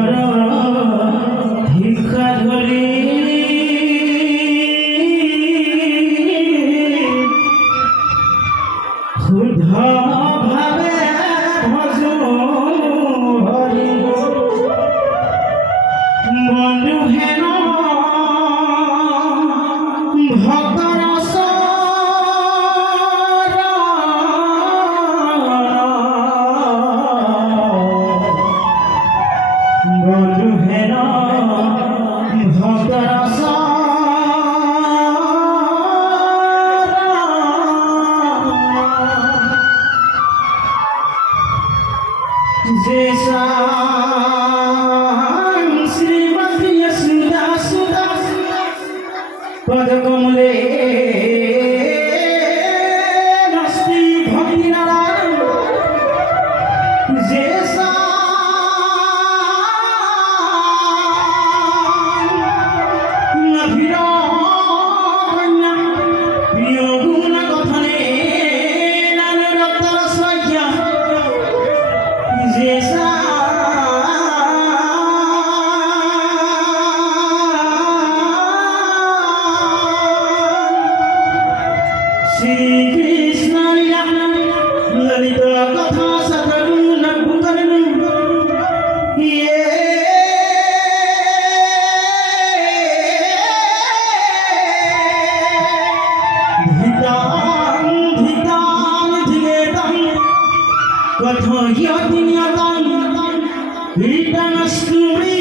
ঘর ভিক্ষা ধরি ক্ষুধ ভাবে ভজন হরি বন্ধু হেন ভক্তর বন্ধু হেন ভক্তর যে শ্রীমতী সুদা সুদা পদ কমলে নষ্টি ভক্তি নারায়ণ যে প্রিয় গুণ কথনে নান রক্তর সজ্ঞা যে শ্রীকৃষ্ণ ললিত কথা সদগুণ ভূকরণ ধিতাং ধিতাং ধিগেতাং কথয়তি নিয়তাং হিতাং স্তুরি